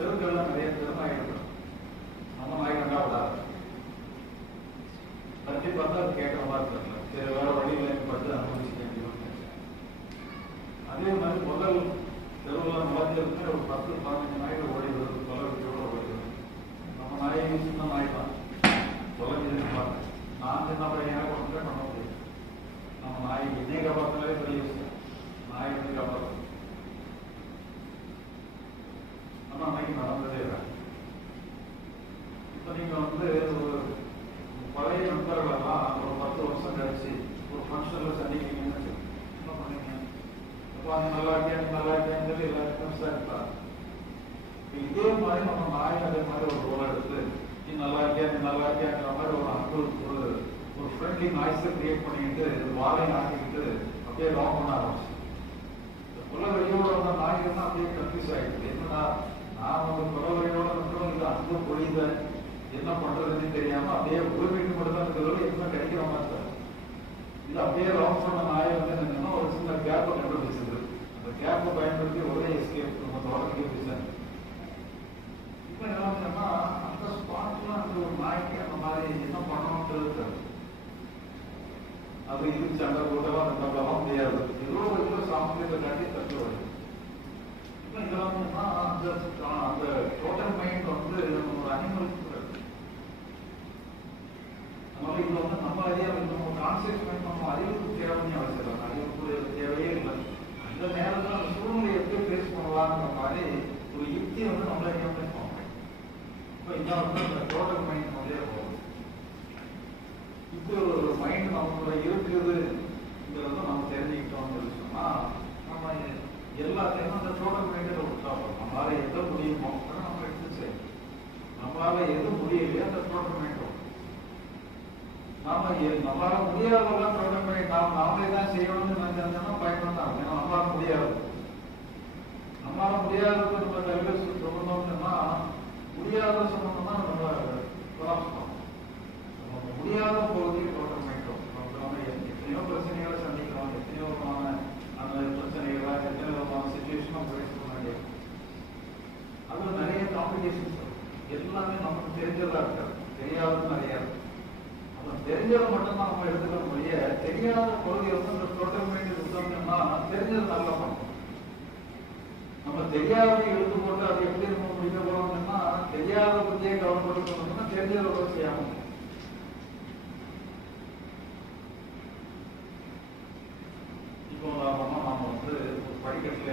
தெருக்கள்லாம் நிறைய தெருநாய் இருக்கும். நம்ம நாய் கண்டா விடாது. தட்டி பார்த்தா அது கேட்கற மாதிரி தெரியல. சரி வேற வழியில் பட்டு அனுபவிச்சுக்க வேண்டியது. அதே மாதிரி முதல் தெருவில் நுழைஞ்சதுமே ஒரு 10-15 நாய்கள் ஓடி வருது. தொலைவீட்டோட ஓடி வருது. நம்ம நாய் சின்ன நாய் தான். தொலைஞ்சதுன்னு பார்த்தேன். நான் சின்ன பையனாக கொண்டு பண்ண முடியும். நம்ம நாய் இன்னைக்கு காப்பாற்றினாலே பெரிய விஷயம். நாய் வந்து காப்பாற்று. நம்ம அன்னைக்கு நடந்ததே இல்லை. இப்போ நீங்க வந்து ஒரு பழைய நண்பர்களெல்லாம் ஒரு 10 வருஷம் கழிச்சு ஒரு ஃபங்க்ஷன்ல சந்திக்கிறீங்கன்னு என்ன பண்ணீங்க? அப்போ அது நல்லா இருக்கேன்னு சொல்லி எல்லாருக்கும் விசாரிப்பாங்க. இதே மாதிரி நம்ம நாய் அதே மாதிரி ஒரு ரோல் எடுத்து நீ நல்லா இருக்கியாங்கிற மாதிரி ஒரு அன்பு ஒரு ஃப்ரெண்ட்லி நாய்ஸை கிரியேட் பண்ணிக்கிட்டு வாழையும் ஆட்டிக்கிட்டு அப்படியே ராங் பண்ண ஆரம்பிச்சு. குலவெளியோட வந்த நாய்கள்லாம் அப்படியே கன்ஃபியூஸ் ஆகிடுது. என்னன்னா நான் வந்து குலவெளியோட இருக்கிறோம், இது அன்பு பொழியுத என்ன பண்றதுன்னு தெரியாம அப்படியே ஒரு வீட்டு மட்டும் தான் இருக்கிறது என்ன கிடைக்கிற மாதிரி சார். இது அப்படியே ராங் பண்ண நாயை வந்து என்னன்னா ஒரு சின்ன கேப்பை கண்டுபிடிச்சது. அந்த கேப்பை பயன்படுத்தி ஒரே எஸ்கேப் நம்ம தொடர்ந்து பேசுறேன். இப்ப என்ன பண்ணா அந்த ஸ்பாட்ல அந்த ஒரு நாய்க்கு அந்த மாதிரி என்ன பண்ணணும்ன்றது அது இது சண்டை போட்டெல்லாம் நம்பலாம் முடியாது. ஏதோ ஒரு சாமர்த்தியத்தை காட்டி தட்டு வரும். இப்ப இதெல்லாம் அந்த டோட்டல் மைண்ட் வந்து நம்ம அனிமலுக்கு அதனால இதுல வந்து நம்ம அறியாம நம்ம கான்சியஸ் மைண்ட் நம்ம அறிவுக்கு தேவைன்னு அவசியம். அறிவுக்கு தேவையே இல்லை. அந்த நேரத்தில் அந்த சூழ்நிலை எப்படி ஃபேஸ் பண்ணலாம்ன்ற மாதிரி ஒரு யுக்தியை வந்து நம்மள அறியாம பண்ணோம். இப்போ இங்க வந்து அந்த டோட்டல் மைண்ட் நம்மளே போகும். இப்போ ஒரு மைண்ட் நம்மளோட இருக்குதுங்கிறத நம்ம தெரிஞ்சுக்கிட்டோம்னு சொன்னா நம்ம எல்லாத்தையும் அந்த டோட்டல் மைண்டில் விட்டா நம்மளால எது முடியுமோ நம்ம எடுத்து செய்யணும். நம்மளால எது முடியலையோ அந்த டோட்டல் மைண்ட் நம்மளால முடியாதெல்லாம் டோட்டல் மைண்ட் நாமளே தான் செய்யணும்னு நினைச்சோம்னா பயன்படுத்தாங்க. ஏன்னா நம்மளால முடியாது. நம்மளால முடியாதது நம்ம கையில் சொல்லணும்னா முடியாத சொன்னோம்னா நம்ம முடியாத போகிறதுக்கு டோட்டல் மைண்டோம். நம்ம எத்தனையோ பிரச்சனைகளை சந்திக்கிறோம். எத்தனையோ விதமான அந்த பிரச்சனைகளா எத்தனை விதமான சுச்சுவேஷனும் ஃபேஸ் பண்ண வேண்டியது. அதுல நிறைய காம்ப்ளிகேஷன்ஸ் எல்லாமே நமக்கு தெரிஞ்சதா இருக்காது. தெரியாதுன்னு நிறைய அப்புறம் தெரிஞ்சதை மட்டும்தான் நம்ம எடுத்துக்க முடிய தெரியாத பகுதியை வந்து அந்த டோட்டல் மைண்ட் விட்டோம்னா தெரிஞ்சது நல்லா பண்ணும். நம்ம தெரியாத எழுத்து போட்டு அதை எப்படி நம்ம முடிக்க போறோம்னா தெரியாத பத்தியே கவனப்படுத்தணும்னா தெரிஞ்சதை கூட செய்யாம இப்போ நாம வந்து ஒரு படிக்கட்டுல